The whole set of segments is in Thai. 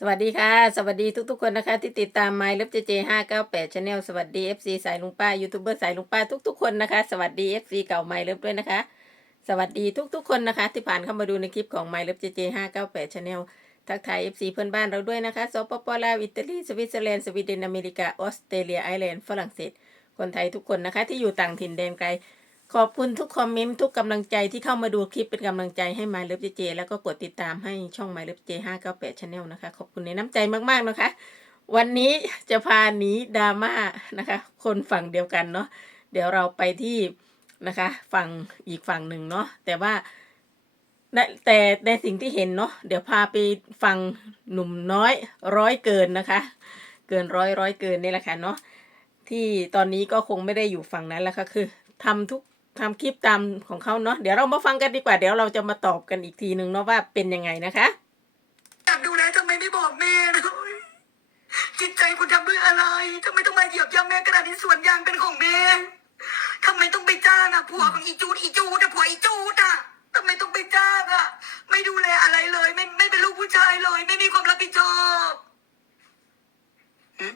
สวัสดีค่ะ สวัสดีทุกๆ คนนะคะ ที่ติดตาม My เลิฟเจเจห้าเก้าแปดชาแนลสวัสดี FC สายลุงป้ายูทูบเบอร์สายลุงป้าทุกๆ คนนะคะ สวัสดี FC เก่า My เลิฟด้วยนะคะ สวัสดีทุกๆ คนนะคะ ที่ผ่านเข้ามาดูในคลิปของ My เลิฟเจเจห้าเก้าแปดชาแนลทักทาย FC เพื่อนบ้านเราด้วยนะคะสปปลาวอิตาลีสวิตเซอร์แลนด์สวีเดนอเมริกาออสเตรเลียไอร์แลนด์ฝรั่งเศสคนไทยทุกคนนะคะ ที่อยู่ต่างถิ่นแดนไกล ขอบคุณทุกคอมเมนต์ทุกกำลังใจที่เข้ามาดูคลิปเป็นกำลังใจให้ My Love JJ แล้วก็กดติดตามให้ช่อง My Love JJ 598 Channel นะคะ ขอบคุณในน้ำใจมากๆนะคะ วันนี้จะพาหนีดราม่านะคะ คนฝั่งเดียวกันเนาะเดี๋ยวเราไปที่นะคะ ฝั่งอีกฝั่งหนึ่งเนาะแต่ว่าในแต่ในสิ่งที่เห็นเนาะเดี๋ยวพาไปฟังหนุ่มน้อยร้อยเกินนะคะ เกินร้อยร้อยเกินนี่แหละค่ะเนาะที่ตอนนี้ก็คงไม่ได้อยู่ฝั่งนั้นแล้วค่ะคือทำทุก ทำคลิปตามของเขาเนาะเดี๋ยวเรามาฟังกันดีกว่า เดี๋ยวเราจะมาตอบกันอีกทีหนึ่งเนาะว่าเป็นยังไงนะคะอยากดูแลทำไมไม่บอกแม่เลยจิตใจคุณทำด้วยอะไรทำไมต้องมาเหยียบย่ำแม่กระดาษที่สวนยางเป็นของแม่ทำไมต้องไปจ้างอะผัวของอีจูดอีจูดอะผัวอีจูดอะทำไมต้องไปจ้างอะ ไม่ดูแลอะไรเลย ไม่ไม่เป็นลูกผู้ชายเลย ไม่มีความรับผิดชอบหึ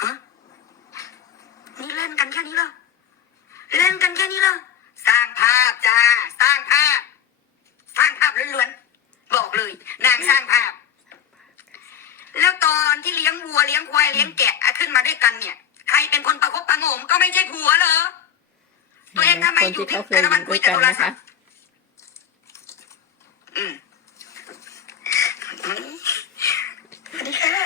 ฮะนี่เล่นกันแค่นี้เหรอเล่นกันแค่นี้เหรอสร้างภาพจ้า สร้างภาพ สร้างภาพล้วนๆ บอกเลย นางสร้างภาพ แล้วตอนที่เลี้ยง วัวเลี้ยงควายเลี้ยงแกะอะขึ้นมาด้วยกันเนี่ย ใครเป็นคนประคบประหงมก็ไม่ใช่ผัวเหรอตัวเองทำไมคนอยู่ที่ที่เขาเคยอยู่ด้วยกันนะคะอืมอืมสวัสดีค่ะ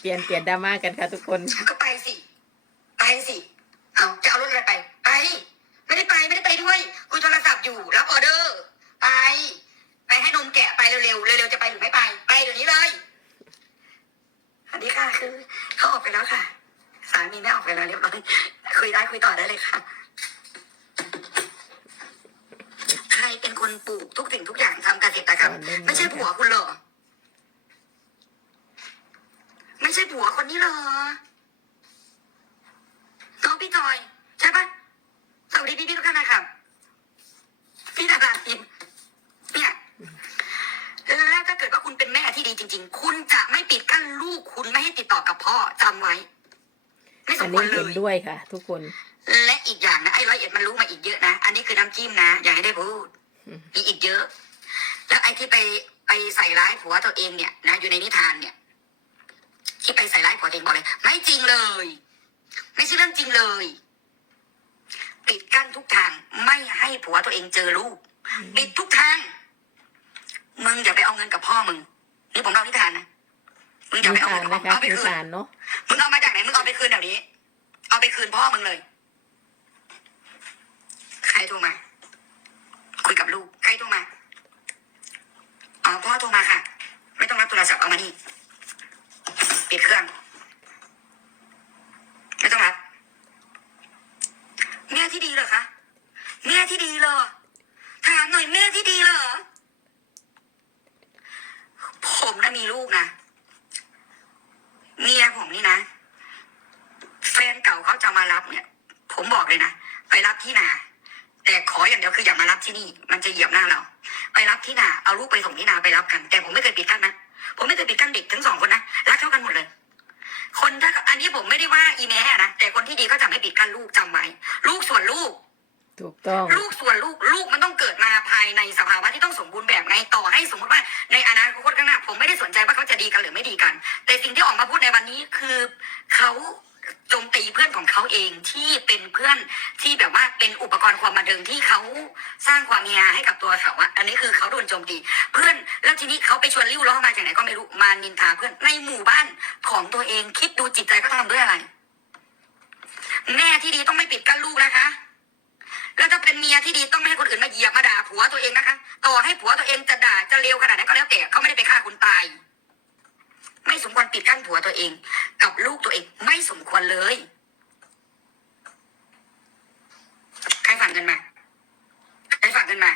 เปลี่ยนเปลี่ยนดราม่ากันค่ะทุกคน ก็ไปสิ ไปสิ เอาจะเอารถอะไรไป ไป ไม่ได้ไปไม่ได้ไปด้วยคุยโทรศัพท์อยู่รับออเดอร์ ไป ไปให้นมแกะไปเร็วๆ เร็วๆจะไปหรือไม่ไป ไปเดี๋ยวนี้เลยสวัสดีค่ะ คือเขาออกไปแล้วค่ะ สามีไม่ออกไปแล้วเรียบร้อยคุยได้คุยต่อได้เลยค่ะ ใครเป็นคนปลูกทุกสิ่งทุกอย่างทำเกษตรกรรม ไม่ใช่ผัวคุณเหรอ ไม่ใช่ผัวคนนี้เหรอน้องพี่จอย ใช่ปะสวัสดีพี่พี่ๆทุกท่านนะครับ พี่ดาราทิมเนี่ยแล้วถ้าเกิดว่าคุณเป็นแม่ที่ดีจริง ๆ คุณจะไม่ปิดกั้นลูกคุณไม่ให้ติดต่อกับพ่อจำไว้ ไม่สอัมนควนี้รเลเห็นยด้วยค่ะ ทุกคน และอีกอย่างนะไอ้ร้อยเอ็ดมันรู้มาอีกเยอะนะ อันนี้คือน้ำจิ้มนะ อย่าให้ได้พูดอื มมีอีกเยอะ แล้วไอ้ที่ไปไปใส่ร้ายผัวตัวเองเนี่ยนะอยู่ในนิทานเนี่ย ที่ไปใส่ร้ายผัวตัวเองบอกเลย ไม่จริงเลย ไม่ใช่เรื่องจริงเลยปิดกั้นทุกทางไม่ให้ผัวตัวเองเจอลูกปิดทุกทางมึงอย่าไปเอาเงินกับพ่อมึงนี่ผมเล่านิทานนะมึงอย่านิไปเอาทาเงินนกับพ่อนะคะเอาไปนิคืนทานเนาะมึงเอามาจากไหนมึงเอาไปคืนเดี๋ยวนี้ เอาไปคืนพ่อมึงเลย ใครโทรมา คุยกับลูกใครโทรมาอ๋อพ่อโทรมาค่ะ ไม่ต้องรับโทรศัพท์เอามานี่ปิดเครื่อง ไม่ต้องรับแม่ที่ดีเหรอคะแม่ที่ดีเหรอ ถามหน่อยแม่ที่ดีเหรอ ผมนะมีลูกนะ เมียผมนี่นะ แฟนเก่าเขาจะมารับเนี่ย ผมบอกเลยนะ ไปรับที่นา แต่ขออย่างเดียวคืออย่ามารับที่นี่ มันจะเหยียบหน้าเรา ไปรับ ที่นาเอาลูกไปส่งที่นาไปรับกัน แต่ผมไม่เคยปิดกั้นนะผมไม่เคยปิดกั้นเด็กทั้งสองคนนะรักเท่ากันหมดเลย คนถ้าอันนี้ผมไม่ได้ว่าอีแม่นะแต่คนที่ดีก็จะไม่ปิดกั้นลูกจำไว้ลูกส่วนลูกถูกต้องลูกส่วนลูกลูกมันต้องเกิดมาภายในสภาวะที่ต้องสมบูรณ์แบบไงต่อให้สมมติว่า ในอนาคตข้างหน้าผมไม่ได้สนใจว่าเขาจะดีกันหรือไม่ดีกัน แต่สิ่งที่ออกมาพูดในวันนี้คือเขาโจมตีเพื่อนของเขาเองที่เป็นเพื่อนที่แบบว่าเป็นอุปกรณ์ความบันเทิงที่เขาสร้างความเฮียให้กับตัวเขาอะอันนี้คือเขาโดนโจมตี เพื่อนแล้วทีนี้เขาไปชวนริ้วล้อมาจากไหนก็ไม่รู้มานินทาเพื่อนในหมู่บ้านของตัวเองคิดดูจิตใจเขาทำด้วยอะไร แม่ที่ดีต้องไม่ปิดกั้นลูกนะคะ แล้วถ้าเป็นเมียที่ดีต้องไม่ให้คนอื่นมาเหยียบมาด่าผัวตัวเองนะคะ ต่อให้ผัวตัวเองจะด่าจะเลวขนาดไหนก็แล้วแต่เขาไม่ได้ไปฆ่าคุณตาย ไม่สมควรปิดกั้นผัวตัวเอง กับลูกตัวเองไม่สมควรเลยใครฝากเงินมาใครฝากเงินมา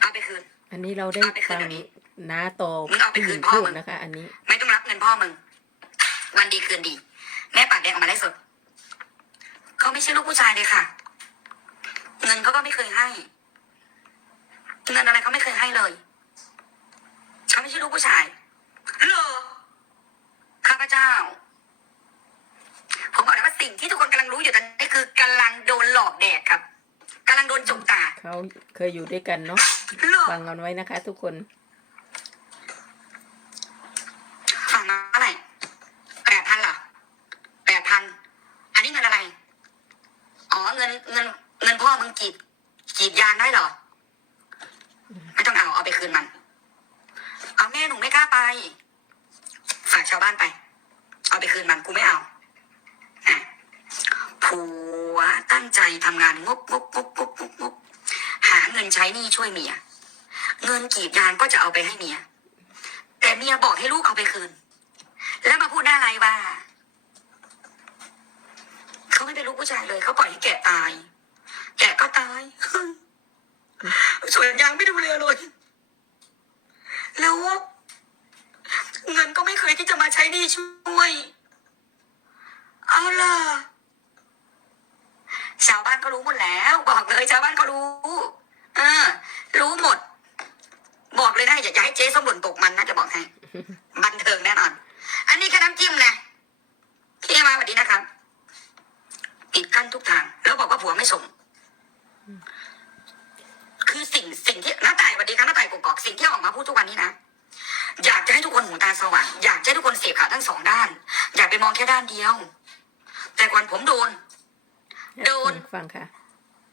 เอาไปคืน อันนี้เราได้เอาไปคืนฟังเดี๋ยวนี้น้าโตมึงเอาไปผู้หคืญินงพ่อพูดมึงนะคะ อันนี้ ไม่ต้องรับเงินพ่อมึง วันดีคืนดี แม่ปากแดงออกมาได้สดเขาไม่ใช่ลูกผู้ชายเลยค่ะ เงินเขาก็ไม่เคยให้ เงินอะไรเขาไม่เคยให้เลย ไม่ใช่ลูกผู้ชายเหรอข้าพเจ้า ผมบอกเลยว่าสิ่งที่ทุกคนกำลังรู้อยู่ตอนนี้คือกำลังโดนหลอกแดกครับกำลังโดนจกตา เขาเคยอยู่ด้วยกันเนาะ เหรอ ฟังกันไว้นะคะทุกคน ฝั่งละเท่าไหร่แปดพันเหรอแปดพันอันนี้เงินอะไร อ๋อเงินเงิน เงินพ่อมึงกรีดกรีดยางได้เหรอ ไม่ต้องเอาเอาไปคืนมัน เอาแม่หนูไม่กล้าไป ฝากชาวบ้านไป เอาไปคืนมันกูไม่เอาอะผัว ตั้งใจทำงานงกงกงกงกงกงกหาเงินใช้หนี้ช่วยเมีย เงินกรีดยางก็จะเอาไปให้เมีย แต่เมียบอกให้ลูกเอาไปคืน แล้วมาพูดได้อะไรว่าเขาไม่เป็นลูกผู้ชายเลยเขาปล่อยให้แกะตาย แกะก็ตายสวนยางไม่ดูเลยเลยแล้วเงินก็ไม่เคยที่จะมาใช้หนี่ช่วย เอาล่ะ ชาวบ้านก็รู้หมดแล้ว บอกเลยชาวบ้านก็รู้เออรู้หมด บอกเลยนะอย่าอย่าให้เจ๊ส้มหล่นตกมันนะจะบอกให้บันเทิงแน่นอน อันนี้แค่น้ำจิ้มนะพี่มาสวัสดีนะครับปิดกั้นทุกทาง แล้วบอกว่าผัวไม่ส่งคือสิ่งสิ่งที่น้าต่ายสวัสดีครับน้าต่ายกกอกสิ่งที่ออกมาพูดทุกวันนี้นะอยากจะให้ทุกคนหูตาสว่างอยากจะให้ทุกคนเสพข่าวทั้งสองด้าน อย่าไปมองแค่ด้านเดียว แต่ก่อนผมโดน โดน ฟังค่ะ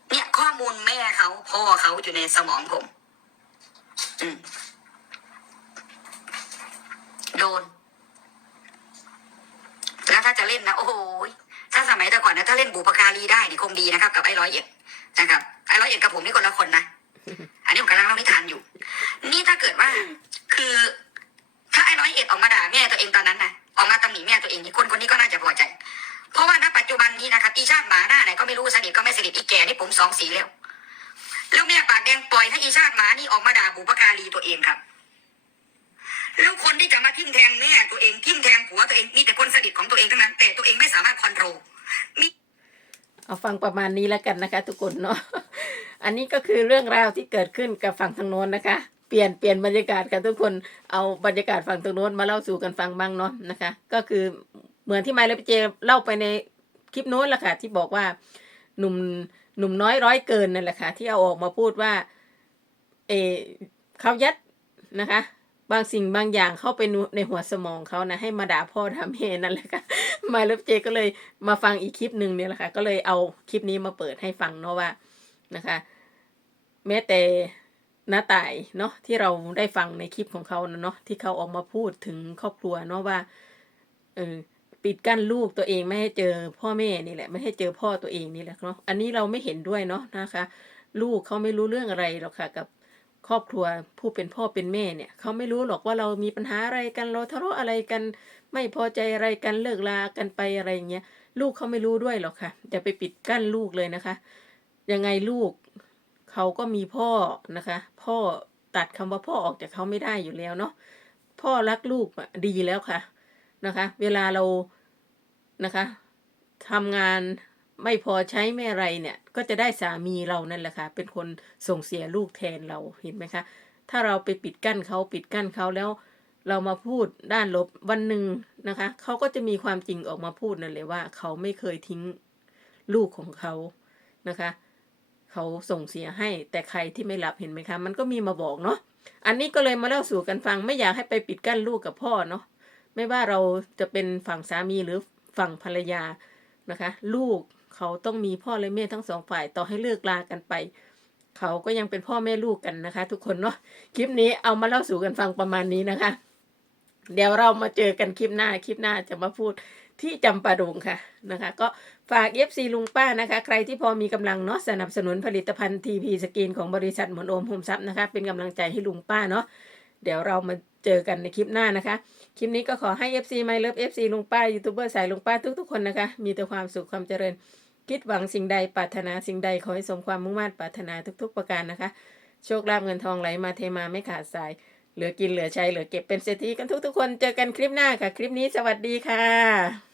เนี่ยข้อมูลแม่เขาพ่อเขาอยู่ในสมองผมอืมโดน แล้วถ้าจะเล่นนะโอ้โหยถ้าสมัยแต่ก่อนนะถ้าเล่นบุปการีได้นี่คงดีนะครับ กับไอ้ร้อยเอ็ดนะครับไอ้ร้อยเอ็ดกับผมนี่คนละคนนะอันนี้ผมกำลังเล่านิทานอยู่ นี่ถ้าเกิดว่า คือ ถ้าไอ้ร้อยเอ็ดออกมาด่าแม่ตัวเองตอนนั้นนะออกมาตำหนิแม่ตัวเองนี่คนคนนี้ก็น่าจะพอใจเพราะว่าณปัจจุบั นะครับอีชาติหมาหน้าไหนก็ไม่รู้สนิทก็ไม่สนิทอีแก่นี่ผมสองสีแล้ว แล้วแม่ปากแดงปล่อยให้อีชาติหมานี่ออกมาด่าบุปการีตัวเองครับ แล้วคนที่จะมาทิ่มแทงแม่ตัวเองทิ่มแทงผัวตัวเองมีแต่คนสนิทของตัวเองทั้งนั้น แต่ตัวเองไม่สามารถคอนโทรลมีเอาฟังประมาณนี้แล้วกันนะคะ ทุกคนเนาะอันนี้ก็คือเรื่องราวที่เกิดขึ้นกับฝั่งทางโน้นนะคะ เปลี่ยนเปลี่ยนบรรยากาศกันทุกคนเอาบรรยากาศฝั่งทางโน้นมาเล่าสู่กันฟังบ้างเนาะนะคะ ก็คือเหมือนที่ไมค์และพี่เจเล่าไปใน ลิปโน้นแหละค่ะ ที่บอกว่าหนุ่มหนุ่มน้อยร้อยเกินนั่นแหละค่ะ ที่เอาออกมาพูดว่า เอเขายัดนะคะ บางสิ่งบางอย่างเข้าไปในหัวสมองเขานะ ให้มาด่าพ่อด่าแม่นั่นแหละค่ะมาเลิฟเจก็เลยมาฟังอีกคลิปหนึ่งเนี่ยแหละค่ะ ก็เลยเอาคลิปนี้มาเปิดให้ฟังเนาะว่านะคะ แม้แต่น้าต่ายเนาะที่เราได้ฟังในคลิปของเขาเนาะที่เขาออกมาพูดถึงครอบครัวเนาะว่าเออ ปิดกั้นลูกตัวเองไม่ให้เจอพ่อแม่นี่แหละ ไม่ให้เจอพ่อตัวเองนี่แหละเนาะอันนี้เราไม่เห็นด้วยเนาะนะคะ ลูกเขาไม่รู้เรื่องอะไรหรอกค่ะกับครอบครัวผู้เป็นพ่อเป็นแม่เนี่ยเขาไม่รู้หรอกว่าเรามีปัญหาอะไรกันเราทะเลาะอะไรกัน ไม่พอใจอะไรกันเลิกลากันไปอะไรอย่างเงี้ยลูกเขาไม่รู้ด้วยหรอกค่ะอย่าไปปิดกั้นลูกเลยนะคะ ยังไงลูกเขาก็มีพ่อนะคะ พ่อตัดคำว่าพ่อออกจากเขาไม่ได้อยู่แล้วเนาะพ่อรักลูกดีแล้วค่ะนะคะ เวลาเรา นะคะทำงานไม่พอใช้ไม่ไรเนี่ย ก็จะได้สามีเรานั่นแหละค่ะ เป็นคนส่งเสียลูกแทนเราเห็นไหมคะ ถ้าเราไปปิดกั้นเขาปิดกั้นเขาแล้ว เรามาพูดด้านลบวันหนึ่งนะคะเขาก็จะมีความจริงออกมาพูดนั่นเลยว่า เขาไม่เคยทิ้งลูกของเขานะคะเขาส่งเสียให้ แต่ใครที่ไม่รับเห็นไหมคะ มันก็มีมาบอกเนาะอันนี้ก็เลยมาเล่าสู่กันฟังไม่อยากให้ไปปิดกั้นลูกกับพ่อเนาะไม่ว่าเราจะเป็นฝั่งสามีหรือ ฝั่งภรรยานะคะ ลูกเขาต้องมีพ่อและแม่ทั้งสองฝ่ายต่อให้เลิกลากันไป เขาก็ยังเป็นพ่อแม่ลูกกันนะคะ ทุกคนเนาะคลิปนี้เอามาเล่าสู่กันฟังประมาณนี้นะคะ เดี๋ยวเรามาเจอกันคลิปหน้าคลิปหน้าจะมาพูดที่จำปาดงค่ะนะคะ ก็ฝาก FC ลุงป้านะคะ ใครที่พอมีกำลังเนาะสนับสนุนผลิตภัณฑ์ทีพีสกินของบริษัทหมอนโอมโฮมซับนะคะ เป็นกำลังใจให้ลุงป้าเนาะเดี๋ยวเรามาเจอกันในคลิปหน้านะคะ คลิปนี้ก็ขอให้ FC ไมเลิฟ FC ลุงป้ายูทูบเบอร์สายลุงป้าทุกๆคนนะคะ มีแต่ความสุขความเจริญ คิดหวังสิ่งใดปรารถนาสิ่งใดขอให้สมความมุ่งมั่นปรารถนาทุก ๆ ประการนะคะ โชคลาภเงินทองไหลมาเทมาไม่ขาดสาย เหลือกินเหลือใช้เหลือเก็บเป็นเศรษฐีกันทุกๆคนเจอกันคลิปหน้าค่ะ คลิปนี้สวัสดีค่ะ